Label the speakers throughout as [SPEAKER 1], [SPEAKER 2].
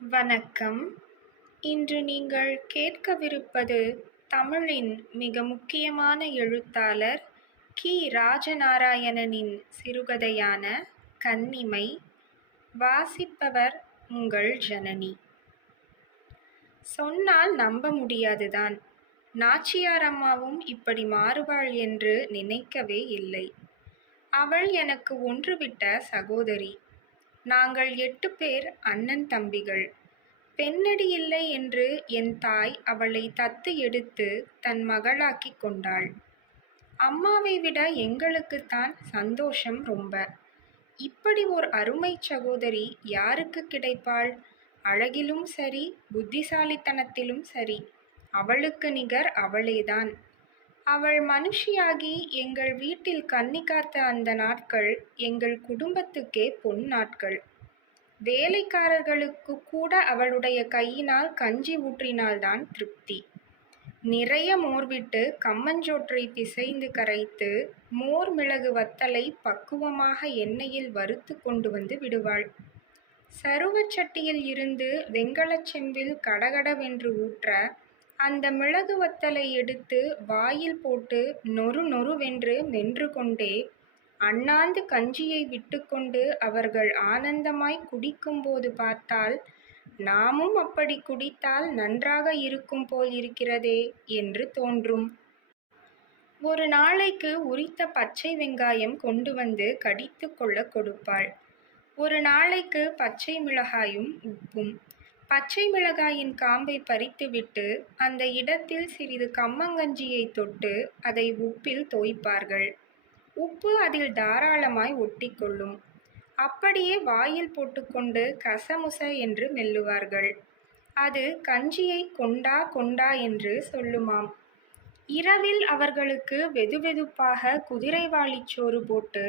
[SPEAKER 1] வணக்கம். இன்று நீங்கள் கேட்கவிருப்பது தமிழின் மிக முக்கியமான எழுத்தாளர் கி. ராஜநாராயணனின் சிறுகதையான கன்னிமை வாசிப்பவர் உங்கள் ஜனனி. சொன்னால் நம்ப முடியாதுதான். நாச்சியார் அம்மாவும் இப்படி மாறுவாள் என்று நினைக்கவே இல்லை. அவள் எனக்கு ஒன்றுவிட்ட சகோதரி. நாங்கள் எட்டு பேர் அண்ணன் தம்பிகள். பெண்ணடி இல்லை என்று என் தாய் அவளை தத்து எடுத்து தன் மகளாக்கி கொண்டாள். அம்மாவை விட எங்களுக்குத்தான் சந்தோஷம் ரொம்ப. இப்படி ஓர் அருமை சகோதரி யாருக்கு கிடைப்பாள்? அழகிலும் சரி புத்திசாலித்தனத்திலும் சரி. அவளுக்கு நிகர் அவளேதான். அவள் மனுஷியாகி எங்கள் வீட்டில் கன்னி காத்த அந்த நாட்கள் எங்கள் குடும்பத்துக்கே பொன் நாட்கள். வேலைக்காரர்களுக்கு கூட அவளுடைய கையினால் கஞ்சி ஊற்றினால்தான் திருப்தி. நிறைய மோர் விட்டு கம்மஞ்சோற்றை பிசைந்து கரைத்து மோர் மிளகு வத்தலை பக்குவமாக எண்ணெயில் வறுத்து கொண்டு வந்து விடுவாள். சருவச்சட்டியில் இருந்து வெங்கலச் செம்பில் கடகடவென்று ஊற்ற அந்த மிளகு வத்தலை எடுத்து வாயில் போட்டு நொறு நொறுவென்று மென்று கொண்டே அண்ணாந்து கஞ்சியை விட்டுக்கொண்டு அவர்கள் ஆனந்தமாய் குடிக்கும்போது பார்த்தால் நாமும் அப்படி குடித்தால் நன்றாக இருக்கும் போல் இருக்கிறதே என்று தோன்றும். ஒரு நாளைக்கு உரித்த பச்சை வெங்காயம் கொண்டு வந்து கடித்து கொள்ள கொடுப்பாள். ஒரு நாளைக்கு பச்சை மிளகாயும் உப்பும் பச்சை மிளகாயின் காம்பை பறித்துவிட்டு அந்த இடத்தில் சிறிது கம்மங்கஞ்சியை தொட்டு அதை உப்பில் தோய்ப்பார்கள். உப்பு அதில் தாராளமாய் ஒட்டிக்கொள்ளும். அப்படியே வாயில் போட்டுக்கொண்டு கசமுச என்று மெல்லுவார்கள். அது கஞ்சியை கொண்டா கொண்டா என்று சொல்லுமாம். இரவில் அவர்களுக்கு வெதுவெதுப்பாக குதிரைவாளிச்சோறு போட்டு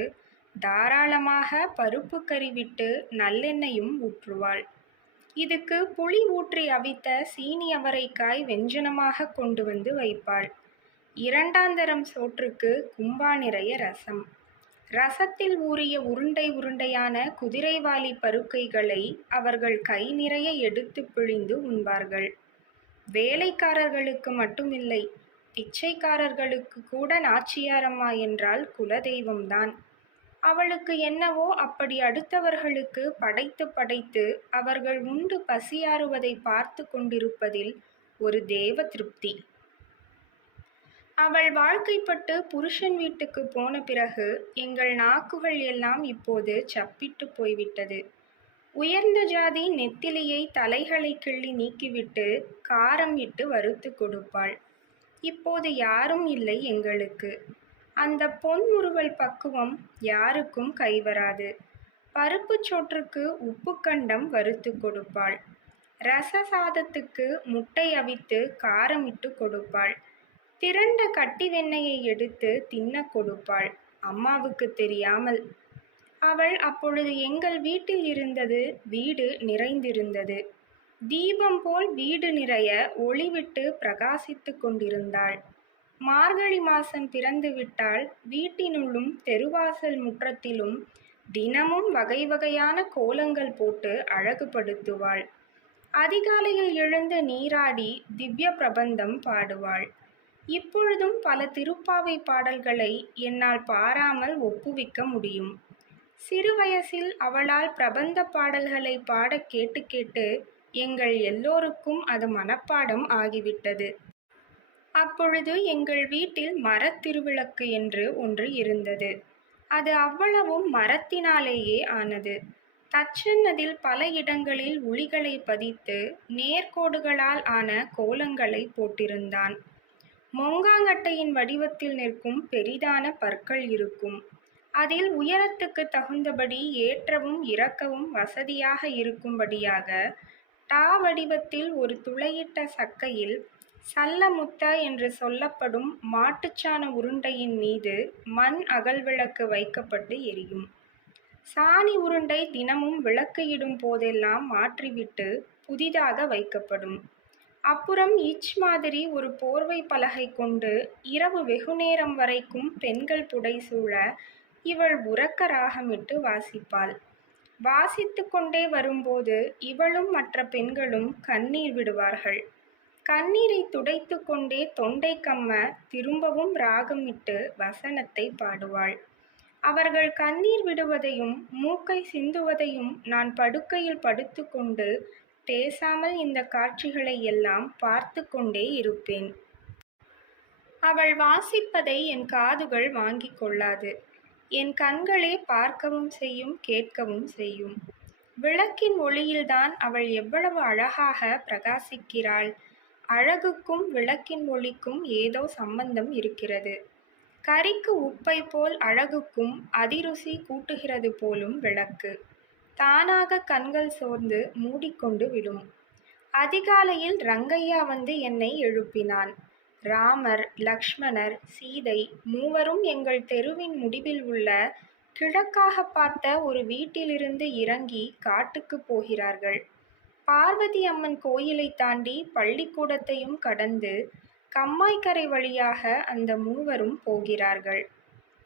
[SPEAKER 1] தாராளமாக பருப்பு கறி விட்டு நல்லெண்ணெயும் ஊற்றுவாள். இதுக்கு புளி ஊற்றி அவித்த சீனி அவரைக்காய் வெஞ்சனமாக கொண்டு வந்து வைப்பாள். இரண்டாந்தரம் சோற்றுக்கு கும்பா நிறைய ரசம். ரசத்தில் ஊறிய உருண்டை உருண்டையான குதிரைவாலி பருக்கைகளை அவர்கள் கை நிறைய எடுத்து பிழிந்து உண்பார்கள். வேலைக்காரர்களுக்கு மட்டுமில்லை பிச்சைக்காரர்களுக்கு கூட நாச்சியாரம்மா என்றால் குலதெய்வம்தான். அவளுக்கு என்னவோ அப்படி அடுத்தவர்களுக்கு படைத்து படைத்து அவர்கள் உண்டு பசியாறுவதை பார்த்து கொண்டிருப்பதில் ஒரு தேவ திருப்தி. அவள் வாழ்க்கைப்பட்டு புருஷன் வீட்டுக்கு போன பிறகு எங்கள் நாக்குகள் எல்லாம் இப்போது சப்பிட்டு போய்விட்டது. உயர்ந்த ஜாதி நெத்திலியை தலைகளை கிள்ளி நீக்கிவிட்டு காரம் இட்டு வறுத்து கொடுப்பாள். இப்போது யாரும் இல்லை எங்களுக்கு. அந்த பொன் முறுவல் பக்குவம் யாருக்கும் கைவராது. பருப்பு சோற்றுக்கு உப்பு கண்டம் வறுத்து கொடுப்பாள். ரச சாதத்துக்கு முட்டை அவித்து காரமிட்டு கொடுப்பாள். திரண்ட கட்டி வெண்ணெயை எடுத்து தின்ன கொடுப்பாள். அம்மாவுக்கு தெரியாமல். அவள் அப்பொழுது எங்கள் வீட்டில் இருந்தது வீடு நிறைந்திருந்தது. தீபம் போல் வீடு நிறைய ஒளிவிட்டு பிரகாசித்து கொண்டிருந்தாள். மார்கழி மாசம் பிறந்துவிட்டால் வீட்டினுள்ளும் தெருவாசல் முற்றத்திலும் தினமும் வகை வகையான கோலங்கள் போட்டு அழகுபடுத்துவாள். அதிகாலையில் எழுந்து நீராடி திவ்ய பிரபந்தம் பாடுவாள். இப்பொழுதும் பல திருப்பாவை பாடல்களை என்னால் பாராமல் ஒப்புவிக்க முடியும். சிறு வயசில் அவளால் பிரபந்த பாடல்களை பாட கேட்டு கேட்டு எங்கள் எல்லோருக்கும் அது மனப்பாடம் ஆகிவிட்டது. அப்பொழுது எங்கள் வீட்டில் மரத்திருவிளக்கு என்று ஒன்று இருந்தது. அது அவ்வளவும் மரத்தினாலேயே ஆனது. தச்சன்னதில் பல இடங்களில் உளிகளை பதித்து நேர்கோடுகளால் ஆன கோலங்களை போட்டிருந்தான். மொங்காங்கட்டையின் வடிவத்தில் நிற்கும் பெரிதான பற்கள் இருக்கும். அதில் உயரத்துக்கு தகுந்தபடி ஏற்றவும் இறக்கவும் வசதியாக இருக்கும்படியாக டா வடிவத்தில் ஒரு துளையிட்ட சக்கையில் சல்லமுத்த என்று சொல்லப்படும் மாட்டுச்சாண உருண்டையின் மீது மண் அகல்விளக்கு வைக்கப்பட்டு எரியும். சாணி உருண்டை தினமும் விளக்கு இடும் போதெல்லாம் மாற்றிவிட்டு புதிதாக வைக்கப்படும். அப்புறம் இச் மாதிரி ஒரு போர்வை பலகை கொண்டு இரவு வெகுநேரம் வரைக்கும் பெண்கள் புடைசூழ இவள் உறக்க ராகமிட்டு வாசிப்பாள். வாசித்து கொண்டே வரும்போது இவளும் மற்ற பெண்களும் கண்ணீர் விடுவார்கள். கண்ணீரை துடைத்து கொண்டே தொண்டை கம்ம திரும்பவும் ராகமிட்டு வசனத்தை பாடுவாள். அவர்கள் கண்ணீர் விடுவதையும் மூக்கை சிந்துவதையும் நான் படுக்கையில் படுத்துக்கொண்டு பேசாமல் இந்த காட்சிகளை எல்லாம் பார்த்து கொண்டே இருப்பேன். அவள் வாசிப்பதை என் காதுகள் வாங்கிக் கொள்ளாது. என் கண்களே பார்க்கவும் செய்யும் கேட்கவும் செய்யும். விளக்கின் ஒளியில்தான் அவள் எவ்வளவு அழகாக பிரகாசிக்கிறாள். அழகுக்கும் விளக்கின் ஒளிக்கும் ஏதோ சம்பந்தம் இருக்கிறது. கறிக்கு உப்பை போல் அழகுக்கும் அதிருசி கூட்டுகிறது போலும் விளக்கு. தானாக கண்கள் சோர்ந்து மூடிக்கொண்டு விடும். அதிகாலையில் ரங்கையா வந்து என்னை எழுப்பினான். ராமர் லக்ஷ்மணர் சீதை மூவரும் எங்கள் தெருவின் முடிவில் உள்ள கிழக்காக பார்த்த ஒரு வீட்டிலிருந்து இறங்கி காட்டுக்கு போகிறார்கள். பார்வதி அம்மன் கோயிலை தாண்டி பள்ளிக்கூடத்தையும் கடந்து கம்மாய்க்கரை வழியாக அந்த மூவரும் போகிறார்கள்.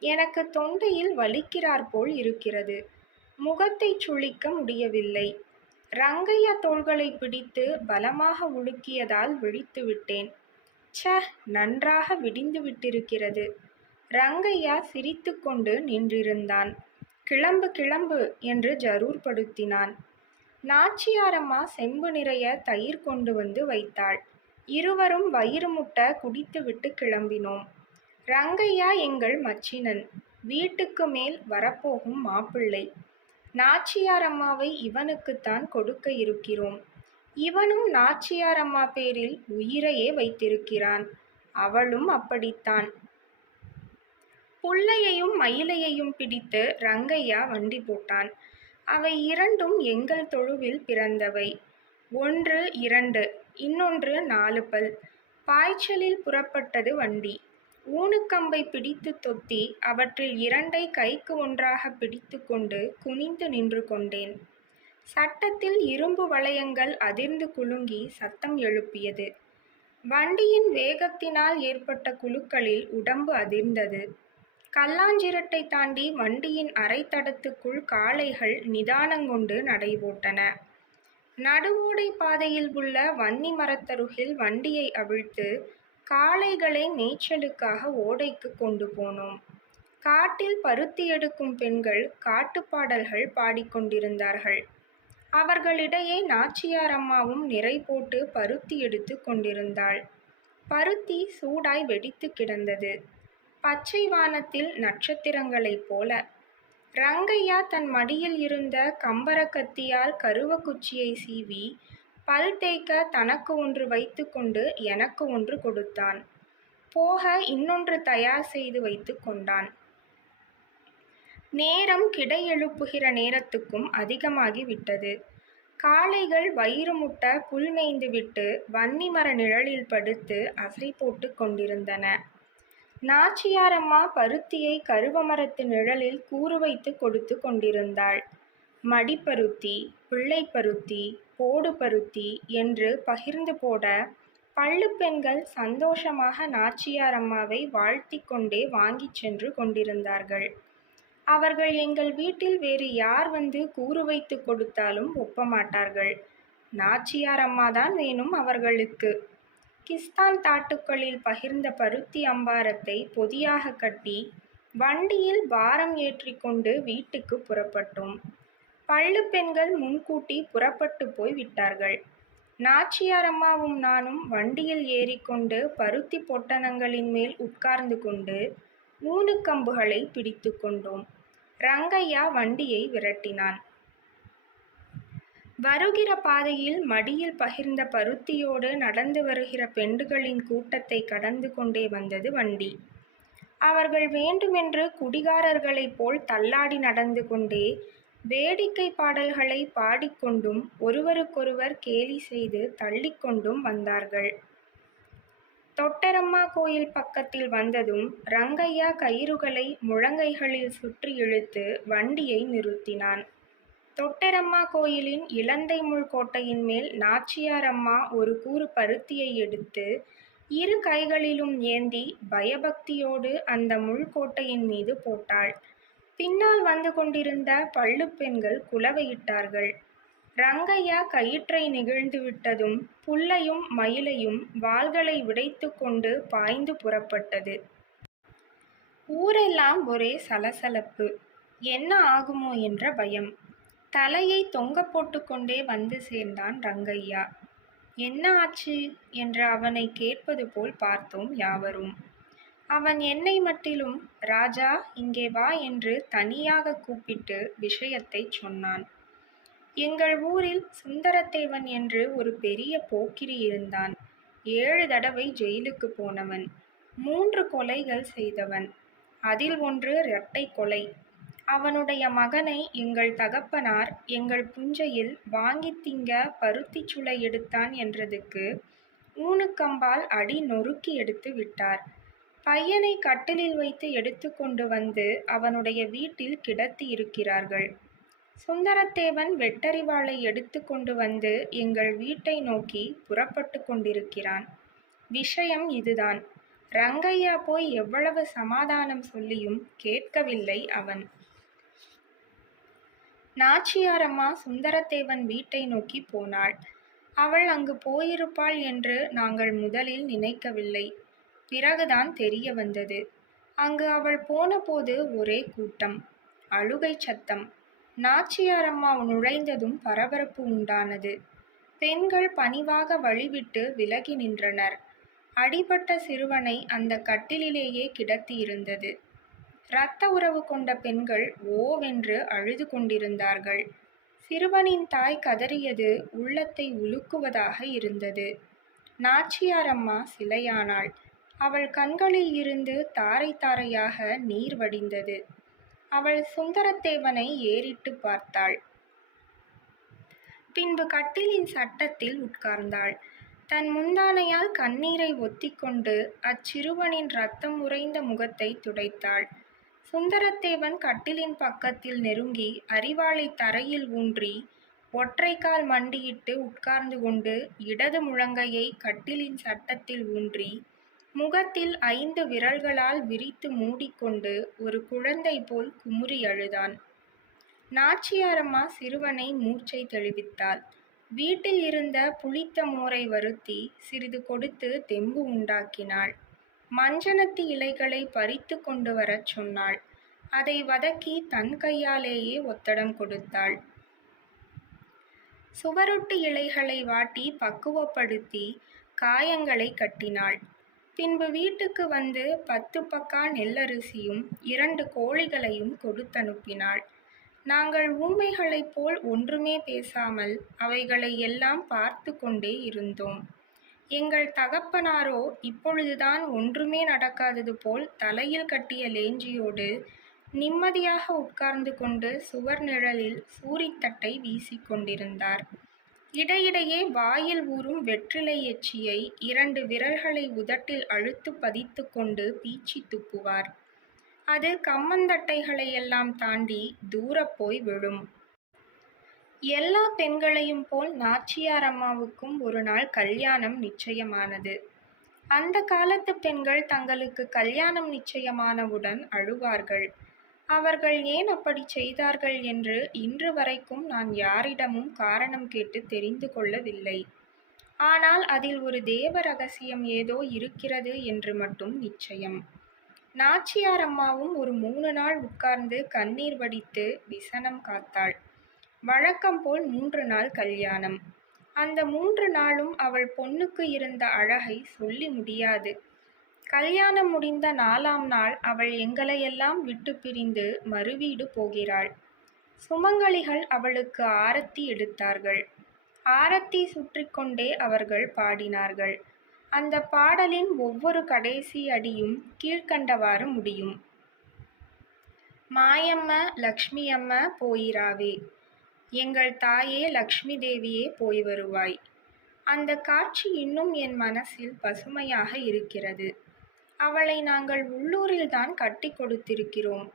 [SPEAKER 1] எனக்கு தொண்டையில் வலிக்கிறார் போல் இருக்கிறது. முகத்தை சுளிக்க முடியவில்லை. ரங்கையா தோள்களை பிடித்து பலமாக உலுக்கியதால் விழித்து விட்டேன் ச நன்றாக விடிந்து விட்டிருக்கிறது. ரங்கையா சிரித்துக்கொண்டு நின்றிருந்தான். கிளம்பு கிளம்பு என்று ஜரூர்படுத்தினான். நாச்சியாரம்மா செம்பு நிறைய தயிர் கொண்டு வந்து வைத்தாள். இருவரும் வயிறு முட்ட குடித்துவிட்டு கிளம்பினோம். ரங்கையா எங்கள் மச்சினன். வீட்டுக்கு மேல் வரப்போகும் மாப்பிள்ளை. நாச்சியார் அம்மாவை இவனுக்குத்தான் கொடுக்க இருக்கிறோம். இவனும் நாச்சியார் அம்மா பேரில் உயிரையே வைத்திருக்கிறான். அவளும் அப்படித்தான். புள்ளையையும் மயிலையையும் பிடித்து ரங்கையா வண்டி போட்டான். அவை இரண்டும் எங்கள் தொழுவில் பிறந்தவை. ஒன்று இரண்டு இன்னொன்று நாலு பல். பாய்ச்சலில் புறப்பட்டது வண்டி. ஊனுக்கம்பை பிடித்து தொத்தி அவற்றில் இரண்டை கைக்கு ஒன்றாக பிடித்து கொண்டு குனிந்து நின்று கொண்டேன். சட்டத்தில் இரும்பு வளையங்கள் அதிர்ந்து குலுங்கி சத்தம் எழுப்பியது. வண்டியின் வேகத்தினால் ஏற்பட்ட குழுக்களில் உடம்பு அதிர்ந்தது. கல்லாஞ்சிரட்டை தாண்டி வண்டியின் அரைத்தடத்துக்குள் காளைகள் நிதானங்கொண்டு நடைபோட்டன நடுவோடை பாதையில் உள்ள வன்னி மரத்தருகில் வண்டியை அவிழ்த்து காளைகளை மேய்ச்சலுக்காக ஓடைக்கு கொண்டு போனோம். காட்டில் பருத்தி எடுக்கும் பெண்கள் காட்டுப்பாடல்கள் பாடிக்கொண்டிருந்தார்கள் அவர்களிடையே நாச்சியார் அம்மாவும் நிறை போட்டு பருத்தி எடுத்து கொண்டிருந்தாள். பருத்தி சூடாய் வெடித்து கிடந்தது. பச்சை வானத்தில் நட்சத்திரங்களைப் போல. ரங்கையா தன் மடியில் இருந்த கம்பர கத்தியால் கருவக்குச்சியை சீவி பல் தேய்க்க தனக்கு ஒன்று வைத்துக்கொண்டு எனக்கு ஒன்று கொடுத்தான். போக இன்னொன்று தயார் செய்து வைத்து கொண்டான். நேரம் கிடை எழுப்புகிற நேரத்துக்கும் அதிகமாகி விட்டது. காளைகள் வயிறு முட்ட புல் மேய்ந்துவிட்டு வன்னி மர நிழலில் படுத்து அசை போட்டு கொண்டிருந்தன. நாச்சியாரம்மா பருத்தியை கருவமரத்து நிழலில் கூறு வைத்து கொடுத்து கொண்டிருந்தாள். மடிப்பருத்தி பிள்ளைப்பருத்தி போடு பருத்தி என்று பகிர்ந்து போட பள்ளு பெண்கள் சந்தோஷமாக நாச்சியார் அம்மாவை வாழ்த்தி கொண்டே வாங்கிச் சென்று கொண்டிருந்தார்கள். அவர்கள் எங்கள் வீட்டில் வேறு யார் வந்து கூறு வைத்து கொடுத்தாலும் ஒப்ப மாட்டார்கள் நாச்சியார் அம்மாதான் வேணும் அவர்களுக்கு. கிஸ்தான் தாட்டுக்களில் பகிர்ந்த பருத்தி அம்பாரத்தை பொதியாக கட்டி வண்டியில் பாரம் ஏற்றி கொண்டு வீட்டுக்கு புறப்பட்டோம். பள்ளு பெண்கள் முன்கூட்டி புறப்பட்டு போய் விட்டார்கள். நாச்சியாரம்மாவும் நானும் வண்டியில் ஏறிக்கொண்டு பருத்தி பொட்டணங்களின் மேல் உட்கார்ந்து கொண்டு ஊனுக்கம்புகளை பிடித்து கொண்டோம். ரங்கையா வண்டியை விரட்டினான். வருகிற பாதையில் மடியில் பகிர்ந்த பருத்தியோடு நடந்து வருகிற பெண்டுகளின் கூட்டத்தை கடந்து கொண்டே வந்தது வண்டி. அவர்கள் வேண்டுமென்று குடிகாரர்களைப் போல் தள்ளாடி நடந்து கொண்டே வேடிக்கை பாடல்களை பாடிக்கொண்டும் ஒருவருக்கொருவர் கேலி செய்து தள்ளிக்கொண்டும் வந்தார்கள். தொட்டரம்மா கோயில் பக்கத்தில் வந்ததும் ரங்கையா கயிறுகளை முழங்கைகளில் சுற்றி இழுத்து வண்டியை நிறுத்தினான். தொட்டரம்மா கோயிலின் இலந்தை முள் கோட்டையின் மேல் நாச்சியார் அம்மா ஒரு கூறு பருத்தியை எடுத்து இரு கைகளிலும் ஏந்தி பயபக்தியோடு அந்த முள்கோட்டையின் மீது போட்டாள் பின்னால் வந்து கொண்டிருந்த பள்ளு பெண்கள் குலவையிட்டார்கள். ரங்கையா கயிற்றை நெகிழ்ந்து விட்டதும் புல்லையும் மயிலையும் வாள்களை விடைத்து கொண்டு பாய்ந்து புறப்பட்டது. ஊரெல்லாம் ஒரே சலசலப்பு. என்ன ஆகுமோ என்ற பயம். தலையை தொங்க போட்டுக்கொண்டே வந்து சேர்ந்தான் ரங்கையா. என்ன ஆச்சு? என்று அவனைக் கேட்பது போல் பார்த்தோம் யாவரும். அவன் என்னை மட்டிலும் ராஜா இங்கே வா என்று தனியாக கூப்பிட்டு விஷயத்தைச் சொன்னான். எங்கள் ஊரில் சுந்தரத்தேவன் என்று ஒரு பெரிய போக்கிரி இருந்தான். ஏழு தடவை ஜெயிலுக்குப் போனவன். மூன்று கொலைகள் செய்தவன். அதில் ஒன்று இரட்டை கொலை. அவனுடைய மகனை எங்கள் தகப்பனார் எங்கள் புஞ்சையில் வாங்கித் திங்க பருத்திச் சுளை எடுத்தான் என்றதுக்கு ஊனுக்கம்பால் அடி நொறுக்கி எடுத்து விட்டார். பையனை கட்டிலில் வைத்து எடுத்துக்கொண்டு வந்து அவனுடைய வீட்டில் கிடத்தி இருக்கிறார்கள். சுந்தரத்தேவன் வெட்டறிவாளை எடுத்து கொண்டு வந்து எங்கள் வீட்டை நோக்கி புறப்பட்டு கொண்டிருக்கிறான். விஷயம் இதுதான். ரங்கையா போய் எவ்வளவு சமாதானம் சொல்லியும் கேட்கவில்லை அவன். நாச்சியாரம்மா சுந்தரத்தேவன் வீட்டை நோக்கிப் போனாள். அவள் அங்கு போயிருப்பாள் என்று நாங்கள் முதலில் நினைக்கவில்லை. பிறகுதான் தெரிய வந்தது. அங்கு அவள் போனபோது ஒரே கூட்டம். அழுகைச் சத்தம். நாச்சியாரம்மா நுழைந்ததும் பரபரப்பு உண்டானது. பெண்கள் பணிவாக வழிவிட்டு விலகி நின்றனர். அடிபட்ட சிறுவனை அந்த கட்டிலிலேயே கிடத்தியிருந்தது. இரத்த உறவு கொண்ட பெண்கள் ஓவென்று அழுது கொண்டிருந்தார்கள். சிறுவனின் தாய் கதறியது உள்ளத்தை உலுக்குவதாக இருந்தது. நாச்சியாரம்மா சிலையானாள். அவள் கண்களில் இருந்து தாரை தாரையாக நீர் வடிந்தது. அவள் சுந்தரத்தேவனை ஏறிட்டுப் பார்த்தாள். பின்பு கட்டிலின் சட்டத்தில் உட்கார்ந்தாள். தன் முந்தானையால் கண்ணீரை ஒத்திக்கொண்டு அச்சிறுவனின் இரத்தம் உறைந்த முகத்தைத் துடைத்தாள். சுந்தரத்தேவன் கட்டிலின் பக்கத்தில் நெருங்கி அரிவாளைத் தரையில் ஊன்றி ஒற்றைக்கால் மண்டியிட்டு உட்கார்ந்து கொண்டு இடது முழங்கையை கட்டிலின் சட்டத்தில் ஊன்றி முகத்தில் ஐந்து விரல்களால் விரித்து மூடிக்கொண்டு ஒரு குழந்தை போல் குமுறி அழுதான். நாச்சியாரம்மா சிறுவனை மூச்சை தெளிவித்தாள். வீட்டில் இருந்த புளித்த மோரை வருத்தி சிறிது கொடுத்து தெம்பு உண்டாக்கினாள். மஞ்சனத்து இலைகளைப் பறித்து கொண்டு வரச் சொன்னாள். அதை வதக்கி தன் கையாலேயே ஒத்தடம் கொடுத்தாள். சுவரொட்டி இலைகளை வாட்டி பக்குவப்படுத்தி காயங்களைக் கட்டினாள். பின்பு வீட்டுக்கு வந்து பத்து பக்கா நெல்லரிசியும் இரண்டு கோழிகளையும் கொடுத்தனுப்பினாள். நாங்கள் ஊமைகளைப் போல் ஒன்றுமே பேசாமல் அவைகளை எல்லாம் பார்த்து கொண்டே இருந்தோம். எங்கள் தகப்பனாரோ இப்பொழுதுதான் ஒன்றுமே நடக்காதது போல் தலையில் கட்டிய லேஞ்சியோடு நிம்மதியாக உட்கார்ந்து கொண்டு சுவர் நிழலில் சூரித்தட்டை வீசிக் கொண்டிருந்தார். இடையிடையே வாயில் ஊறும் வெற்றிலை எச்சியை இரண்டு விரல்களை உதட்டில் அழுத்துப் பதித்துக் கொண்டு பீச்சி துப்புவார். அது கம்மந்தட்டைகளையெல்லாம் தாண்டி தூரப் போய் விழும். எல்லா பெண்களையும் போல் நாச்சியார் அம்மாவுக்கும் ஒரு நாள் கல்யாணம் நிச்சயமானது. அந்த காலத்து பெண்கள் தங்களுக்கு கல்யாணம் நிச்சயமானவுடன் அழுவார்கள். அவர்கள் ஏன் அப்படிச் செய்தார்கள் என்று இன்று வரைக்கும் நான் யாரிடமும் காரணம் கேட்டு தெரிந்து கொள்ளவில்லை. ஆனால் அதில் ஒரு தேவ ரகசியம் ஏதோ இருக்கிறது என்று மட்டும் நிச்சயம். நாச்சியார் அம்மாவும் ஒரு மூணு நாள் உட்கார்ந்து கண்ணீர் வடித்து விசனம் காத்தாள். வழக்கம் போல் மூன்று நாள் கல்யாணம். அந்த மூன்று நாளும் அவள் பொண்ணுக்கு இருந்த அழகை சொல்லி முடியாது. கல்யாணம் முடிந்த நாலாம் நாள் அவள் எங்களையெல்லாம் விட்டுப் பிரிந்து மறுவீடு போகிறாள். சுமங்கலிகள் அவளுக்கு ஆரத்தி எடுத்தார்கள். ஆரத்தி சுற்றி கொண்டே அவர்கள் பாடினார்கள். அந்த பாடலின் ஒவ்வொரு கடைசி அடியும் கீழ்க்கண்டவாறு முடியும். மாயம்ம லக்ஷ்மியம்ம போயிராவே. எங்கள் தாயே லக்ஷ்மி தேவியே போய் வருவாய். அந்த காட்சி இன்னும் என் மனசில் பசுமையாக இருக்கிறது. அவளை நாங்கள் உள்ளூரில்தான் கட்டிக் கொடுத்திருக்கிறோம்.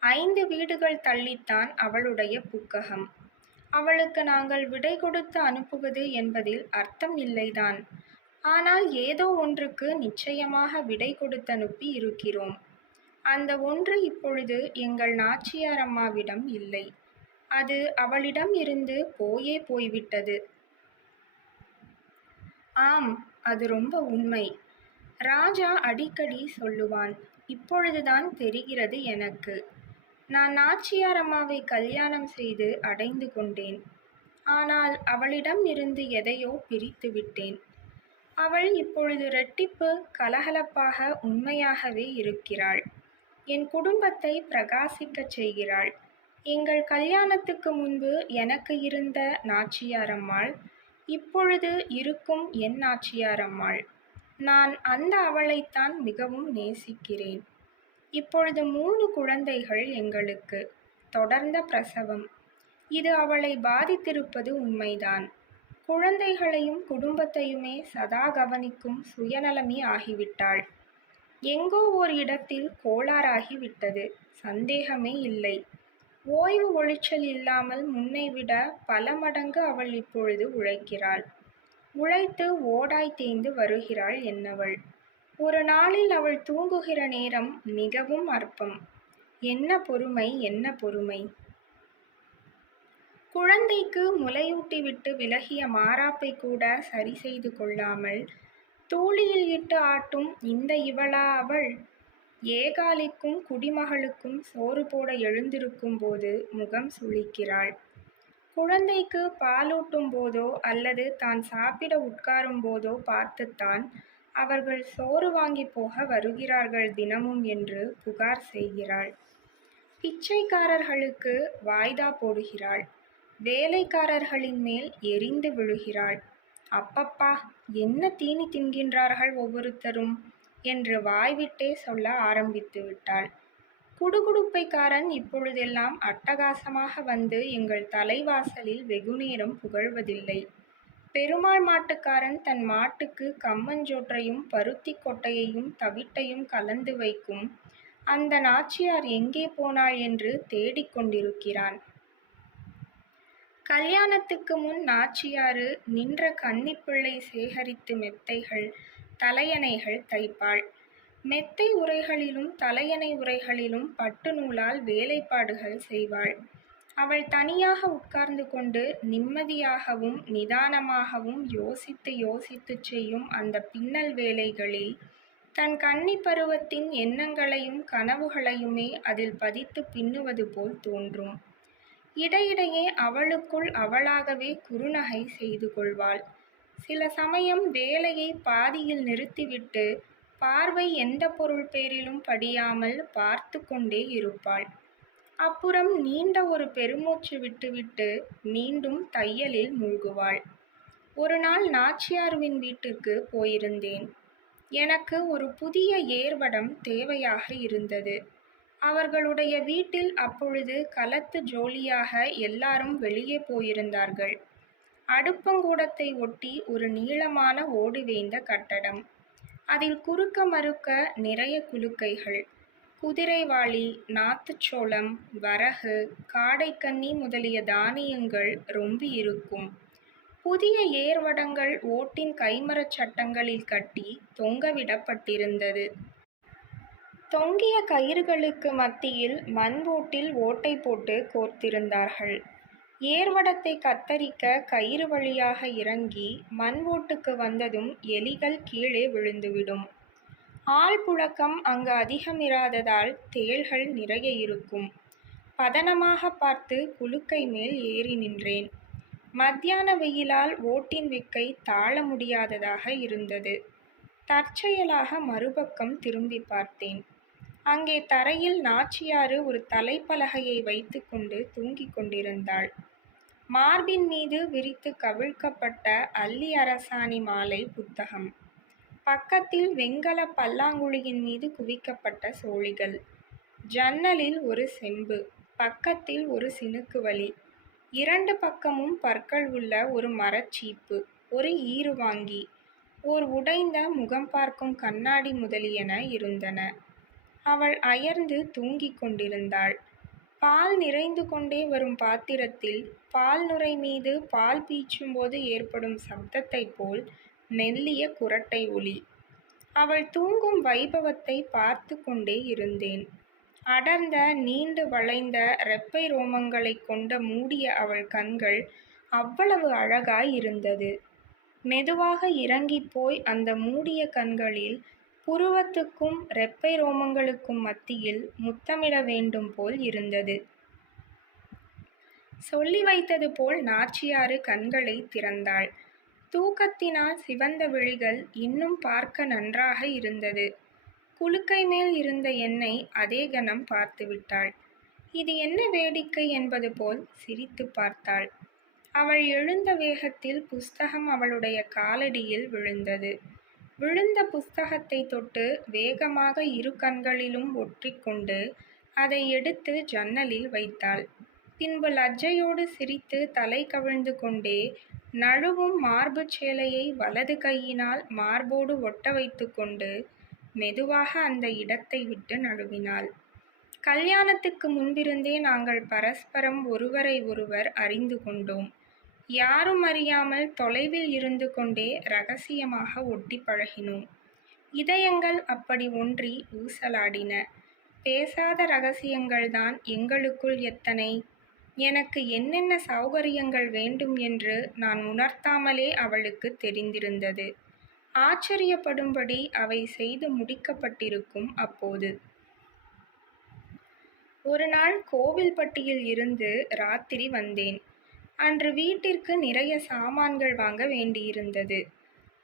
[SPEAKER 1] ஐந்து வீடுகள் தள்ளித்தான் அவளுடைய புக்ககம். அவளுக்கு நாங்கள் விடை கொடுத்து அனுப்புவது என்பதில் அர்த்தம் இல்லைதான். ஆனால் ஏதோ ஒன்றுக்கு நிச்சயமாக விடை கொடுத்து அனுப்பி இருக்கிறோம். அந்த ஒன்று இப்பொழுது எங்கள் நாச்சியார் அம்மாவிடம் இல்லை அது அவளிடம் இருந்து போயே போய்விட்டது. ஆம் அது ரொம்ப உண்மை. ராஜா அடிக்கடி சொல்லுவான் இப்பொழுதுதான் தெரிகிறது எனக்கு. நான் நாச்சியார் அம்மாவை கல்யாணம் செய்து அடைந்து கொண்டேன். ஆனால் அவளிடம் இருந்து எதையோ பிரித்து விட்டேன். அவள் இப்பொழுது இரட்டிப்பு கலகலப்பாக உண்மையாகவே இருக்கிறாள். என் குடும்பத்தை பிரகாசிக்கச் செய்கிறாள். எங்கள் கல்யாணத்துக்கு முன்பு எனக்கு இருந்த நாச்சியாரம்மாள் இப்பொழுது இருக்கும் என் நாச்சியாரம்மாள். நான் அந்த அவளைத்தான் மிகவும் நேசிக்கிறேன். இப்பொழுது மூணு குழந்தைகள் எங்களுக்கு. தொடர்ந்த பிரசவம். இது அவளை பாதித்திருப்பது உண்மைதான். குழந்தைகளையும் குடும்பத்தையுமே சதா கவனிக்கும் சுயநலமி ஆகிவிட்டாள். எங்கோ ஓர் இடத்தில் கோளாறாகிவிட்டது சந்தேகமே இல்லை. ஓய்வு ஒளிச்சல் இல்லாமல் முன்னை விட பல மடங்கு அவள் இப்பொழுது உழைக்கிறாள். உழைத்து ஓடாய் தேய்ந்து வருகிறாள் என்னவள். ஒரு நாளில் அவள் தூங்குகிற நேரம் மிகவும் அற்பம். என்ன பொறுமை என்ன பொறுமை. குழந்தைக்கு முலையூட்டிவிட்டு விலகிய மாறாப்பை கூட சரி செய்து கொள்ளாமல் தூளியில் இட்டு ஆட்டும் இந்த இவளா அவள்? ஏகாலிக்கும் குடிமகளுக்கும் சோறு போட எழுந்திருக்கும் போது முகம் சுளிக்கிறாள். குழந்தைக்கு பாலூட்டும் போதோ அல்லது தான் சாப்பிட உட்காரும் போதோ பார்த்துத்தான் அவர்கள் சோறு வாங்கி போக வருகிறார்கள் தினமும் என்று புகார் செய்கிறாள். பிச்சைக்காரர்களுக்கு வாய்தா போடுகிறாள். வேலைக்காரர்களின் மேல் எரிந்து விழுகிறாள். அப்பப்பா என்ன தீனி தின்கின்றார்கள் ஒவ்வொருத்தரும்? என்று வாய்விட்டே சொல்ல ஆரம்பித்து விட்டாள். குடுகுடுப்பைக்காரன் இப்பொழுதெல்லாம் அட்டகாசமாக வந்து எங்கள் தலைவாசலில் வெகுநேரம் புகழ்வதில்லை. பெருமாள் மாட்டுக்காரன் தன் மாட்டுக்கு கம்மஞ்சோற்றையும் பருத்தி கொட்டையையும் தவிட்டையும் கலந்து வைக்கும் அந்த நாச்சியார் எங்கே போனாள் என்று தேடிக்கொண்டிருக்கிறான் கல்யாணத்துக்கு முன் நாச்சியாறு நின்ற கன்னிப்பிள்ளை சேகரித்து மெத்தைகள் தலையணைகள் தைப்பாள். மெத்தை உரைகளிலும் தலையணை உரைகளிலும் பட்டு நூலால் வேலைப்பாடுகள் செய்வாள். அவள் தனியாக உட்கார்ந்து கொண்டு நிம்மதியாகவும் நிதானமாகவும் யோசித்து யோசித்து செய்யும் அந்த பின்னல் வேலைகளில் தன் கன்னி பருவத்தின் எண்ணங்களையும் கனவுகளையுமே அதில் பதித்து பின்னுவது போல் தோன்றும். இடையிடையே அவளுக்குள் அவளாகவே குறுநகை செய்து கொள்வாள். சில சமயம் வேலையை பாதியில் நிறுத்திவிட்டு பார்வை எந்த பொருள் பேரிலும் படியாமல் பார்த்து கொண்டே இருப்பாள். அப்புறம் நீண்ட ஒரு பெருமூச்சு விட்டுவிட்டு மீண்டும் தையலில் மூழ்குவாள். ஒரு நாள் நாச்சியாருவின் வீட்டுக்கு போயிருந்தேன். எனக்கு ஒரு புதிய ஏர்வடம் தேவையாக இருந்தது. அவர்களுடைய வீட்டில் அப்பொழுது கலத்து ஜோலியாக எல்லாரும் வெளியே போயிருந்தார்கள். அடுப்பங்கூடத்தை ஒட்டி ஒரு நீளமான ஓடிவேந்த கட்டடம். அதில் குறுக்க மறுக்க நிறைய குலுக்கைகள். குதிரைவாளி நாத்துச்சோளம் வரகு காடைக்கன்னி முதலிய தானியங்கள் ரொம்பி இருக்கும். புதிய ஏர்வடங்கள் ஓட்டின் கைமரச் சட்டங்களில் கட்டி தொங்கவிடப்பட்டிருந்தது தொங்கிய கயிறுகளுக்கு மத்தியில் மண்போட்டில் ஓட்டை போட்டு கோர்த்திருந்தார்கள். ஏர்வடத்தை கத்தரிக்க கயிறு வழியாக இறங்கி மண் ஓட்டுக்கு வந்ததும் எலிகள் கீழே விழுந்துவிடும். ஆள் புழக்கம் அங்கு அதிகமிராததால் தேள்கள் நிறைய இருக்கும். பதனமாக பார்த்து குலுக்கை மேல் ஏறி நின்றேன். மத்தியான வெயிலால் ஓட்டின் வெக்கை தாழ முடியாததாக இருந்தது. தற்செயலாக மறுபக்கம் திரும்பி பார்த்தேன். அங்கே தரையில் நாச்சியாறு ஒரு தலைப்பலகையை வைத்துக்கொண்டு தூங்கிக் கொண்டிருந்தாள். மார்பின் மீது விரித்து கவிழ்க்கப்பட்ட அல்லி அரசாணி மாலை புத்தகம். பக்கத்தில் வெங்கல பல்லாங்குழியின் மீது குவிக்கப்பட்ட சோழிகள். ஜன்னலில் ஒரு செம்பு பக்கத்தில் ஒரு சினுக்கு வழி இரண்டு பக்கமும் பற்கள் உள்ள ஒரு மரச்சீப்பு ஒரு ஈருவாங்கி. ஓர் உடைந்த முகம் பார்க்கும் கண்ணாடி முதலியன இருந்தன. அவள் அயர்ந்து தூங்கிக் கொண்டிருந்தாள். பால் நிறைந்து கொண்டே வரும் பாத்திரத்தில் பால் நுரை மீது பால் பீச்சும்போது ஏற்படும் சப்தத்தைப் போல் மெல்லிய குரட்டை ஒலி அவள் தூங்கும் வைபவத்தை பார்த்து கொண்டே இருந்தேன். அடர்ந்த நீண்டு வளைந்த ரெப்பை ரோமங்களைக் கொண்ட மூடிய அவள் கண்கள் அவ்வளவு அழகாய் இருந்தது. மெதுவாக இறங்கிப் போய் அந்த மூடிய கண்களில் புருவத்துக்கும் ரெப்பை ரோமங்களுக்கும் மத்தியில் முத்தமிட வேண்டும் போல் இருந்தது. சொல்லி வைத்தது போல் நாச்சியாறு கண்களைத் திறந்தாள். தூக்கத்தினால் சிவந்த விழிகள் இன்னும் பார்க்க நன்றாக இருந்தது. குலுக்கை மேல் இருந்த என்னை அதே கணம் பார்த்துவிட்டாள். இது என்ன வேடிக்கை என்பது போல் சிரித்துப் பார்த்தாள். அவள் எழுந்த வேகத்தில் புஸ்தகம் அவளுடைய காலடியில் விழுந்தது. விழுந்த புஸ்தகத்தைத் தொட்டு வேகமாக இரு கண்களிலும் ஒற்றிக்கொண்டு அதை எடுத்து ஜன்னலில் வைத்தாள். பின்பு லஜ்ஜையோடு சிரித்து தலை கவிழ்ந்து கொண்டே நழுவும் மார்புச் சேலையை வலது கையினால் மார்போடு ஒட்ட வைத்துக்கொண்டு மெதுவாக அந்த இடத்தை விட்டு நழுவினாள். கல்யாணத்துக்கு முன்பிருந்தே நாங்கள் பரஸ்பரம் ஒருவரை ஒருவர் அறிந்து கொண்டோம். யாரும் அறியாமல் தொலைவில் இருந்து கொண்டே ரகசியமாக ஒட்டிப் பழகினோம். இதயங்கள் அப்படி ஒன்றி ஊசலாடின. பேசாத ரகசியங்கள்தான் எங்களுக்குள் எத்தனை! எனக்கு என்னென்ன சௌகரியங்கள் வேண்டும் என்று நான் உணர்த்தாமலே அவளுக்கு தெரிந்திருந்தது. ஆச்சரியப்படும்படி அவை செய்து முடிக்கப்பட்டிருக்கும் அப்போது. ஒரு நாள் கோவில்பட்டியில் இருந்து ராத்திரி வந்தேன். அன்று வீட்டிற்கு நிறைய சாமான்கள் வாங்க வேண்டியிருந்தது.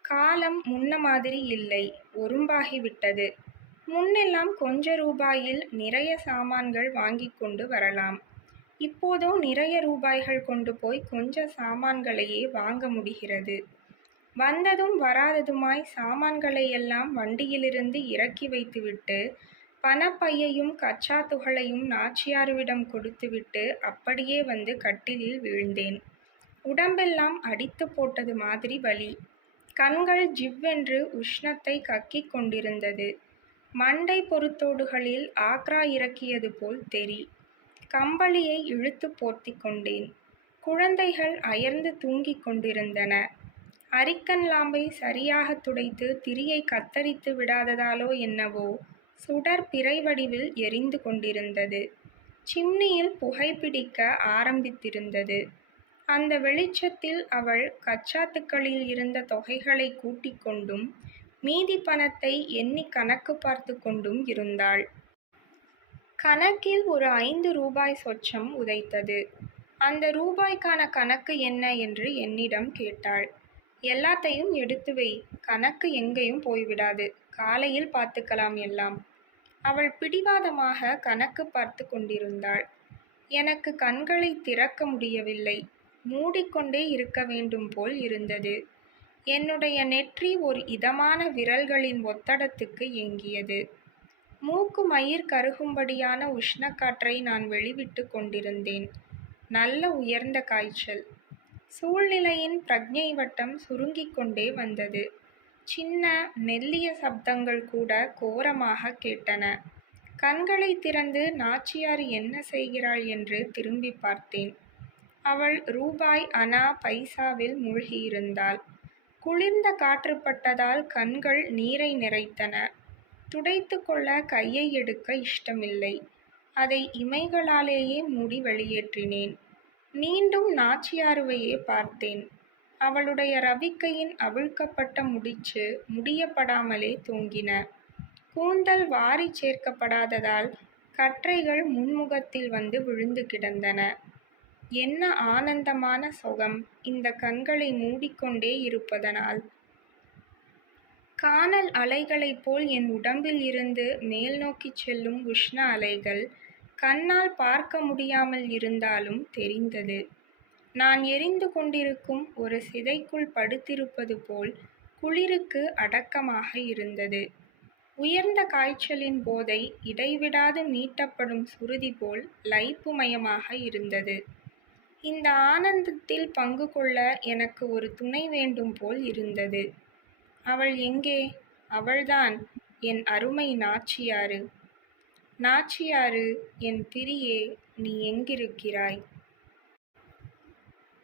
[SPEAKER 1] காலம் முன்ன மாதிரி இல்லை. ஒரும்பாகிவிட்டது முன்னெல்லாம் கொஞ்ச ரூபாயில் நிறைய சாமான்கள் வாங்கி கொண்டு வரலாம். இப்போதோ நிறைய ரூபாய்கள் கொண்டு போய் கொஞ்ச சாமான்களையே வாங்க முடிகிறது. வந்ததும் வராததுமாய் சாமான்களையெல்லாம் வண்டியிலிருந்து இறக்கி வைத்துவிட்டு பணப்பையையும் கச்சா துகளையும் நாச்சியாருவிடம் கொடுத்துவிட்டு அப்படியே வந்து கட்டிலில் வீழ்ந்தேன். உடம்பெல்லாம் அடித்துப் போட்டது மாதிரி வலி. கண்கள் ஜிவ்வென்று உஷ்ணத்தை கக்கிக் கொண்டிருந்தது. மண்டை பொருத்தோடுகளில் ஆக்ரா இறக்கியது போல் தெறி. கம்பளியை இழுத்துப் போர்த்திக் கொண்டேன். குழந்தைகள் அயர்ந்து தூங்கிக் கொண்டிருந்தன. அரிக்கன் லாம்பை சரியாகத் துடைத்து திரியைக் கத்தரித்து விடாததாலோ என்னவோ சுடர் பிறை வடிவில் எரிந்து கொண்டிருந்தது. சிம்னியில் புகை பிடிக்க ஆரம்பித்திருந்தது. அந்த வெளிச்சத்தில் அவள் கச்சாத்துக்களில் இருந்த தொகைகளைக் கூட்டிக் கொண்டும் மீதி பணத்தை எண்ணி கணக்கு பார்த்து கொண்டும் இருந்தாள். கணக்கில் ஒரு ஐந்து ரூபாய் சொச்சம் உதைத்தது. அந்த ரூபாய்க்கான கணக்கு என்ன என்று என்னிடம் கேட்டாள். எல்லாத்தையும் எடுத்து வை. கணக்கு எங்கேயும் போய்விடாது. காலையில் பார்த்துக்கலாம் எல்லாம். அவள் பிடிவாதமாக கணக்கு பார்த்து கொண்டிருந்தாள். எனக்கு கண்களை திறக்க முடியவில்லை. மூடிக்கொண்டே இருக்க வேண்டும் போல் இருந்தது. என்னுடைய நெற்றி ஒரு இதமான விரல்களின் ஒத்தடத்துக்கு ஏங்கியது. மூக்கு மயிர் கருகும்படியான உஷ்ணக்காற்றை நான் வெளிவிட்டுக் கொண்டிருந்தேன். நல்ல உயர்ந்த காய்ச்சல். சூழ்நிலையின் பிரக்ஞை வட்டம் சுருங்கிக் கொண்டே வந்தது. சின்ன, மெல்லிய சப்தங்கள் கூட கோரமாகக் கேட்டன. கண்களைத் திறந்து நாச்சியார் என்ன செய்கிறாள் என்று திரும்பிப் பார்த்தேன். அவள் ரூபாய் அனா பைசாவில் மூழ்கியிருந்தாள். குளிர்ந்த காற்றுப்பட்டதால் கண்கள் நீரை நிறைத்தன. துடைத்து கொள்ள கையை எடுக்க இஷ்டமில்லை. அதை இமைகளாலேயே மூடி வெளியேற்றினேன். மீண்டும் நாச்சியாருவையே பார்த்தேன். அவளுடைய ரவிக்கையின் அவிழ்க்கப்பட்ட முடிச்சு முடியப்படாமலே தூங்கின கூந்தல் வாரிச் சேர்க்கப்படாததால் கற்றைகள் முன்முகத்தில் வந்து விழுந்து கிடந்தன. என்ன ஆனந்தமான சொகம் இந்த கண்களை மூடிக்கொண்டே இருப்பதனால். கானல் அலைகளைப் போல் என் உடம்பில் இருந்து மேல் நோக்கிச் செல்லும் உஷ்ண அலைகள் கண்ணால் பார்க்க முடியாமல் இருந்தாலும் தெரிந்தது. நான் எரிந்து கொண்டிருக்கும் ஒரு சிதைக்குள் படுத்திருப்பது போல் குளிருக்கு அடக்கமாக இருந்தது. உயர்ந்த காய்ச்சலின் போதை இடைவிடாது மீட்டப்படும் சுருதி போல் லைப்புமயமாக இருந்தது. இந்த ஆனந்தத்தில் பங்கு கொள்ள எனக்கு ஒரு துணை வேண்டும் போல் இருந்தது. அவள் எங்கே? அவள்தான் என் அருமை நாச்சியாறு நாச்சியாறு என் பிரியே நீ எங்கிருக்கிறாய்?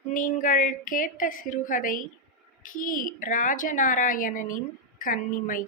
[SPEAKER 1] நீங்கள் கேட்ட சிறுகதை கி. ராஜநாராயணனின் கன்னிமை